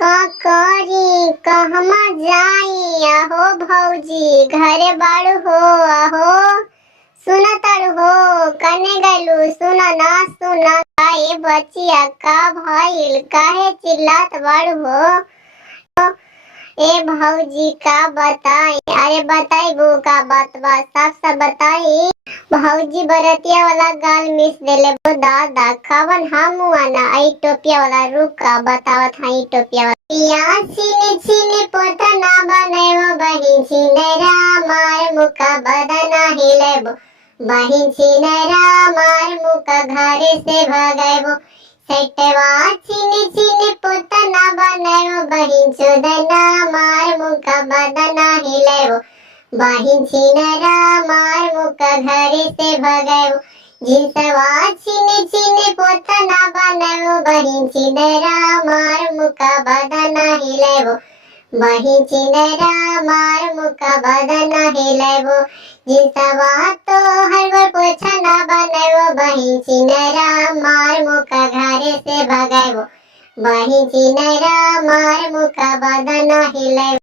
का करी कहमा जाई आहो भौजी घरे बाड़ू हो आहो सुना ताड़ू हो कने गलू सुना ना सुना काहे बचिया का भइल काहे चिल्लात बाड़ू हो ए भौजी का बताई अरे बताई बू का बात बा साफ साफ बताई भौजी बरतिया वाला गाल मिस देले बो दादा खवन हम आना आई टोपिया वाला रुका बतावत हई टोपिया वाला या सीने सीने पोता ना बनायो बहिन सिंदरा मार मुका बदना हिलेबो बहिन सिंदरा मार मुका घरे से भगाइबो सेटवा सीने सीने पोता ना बनायो बहिन सुदना मार मुका बदना हिलेबो बहिन सिंदरा मार मुका घरे से भगाइबो जिनसवा सीने सीने पोता ना बनायो बहिन सिंदरा मार मुका बदना हिलेबो बहिन सिंदरा मार मुका बदना हिलेबो जिनसवा तो हर बार पोछा ना बनायो बहिन सिंदरा मार मुका घरे से भगाइबो बहिन सिंदरा मार मुका बदना हिलेबो।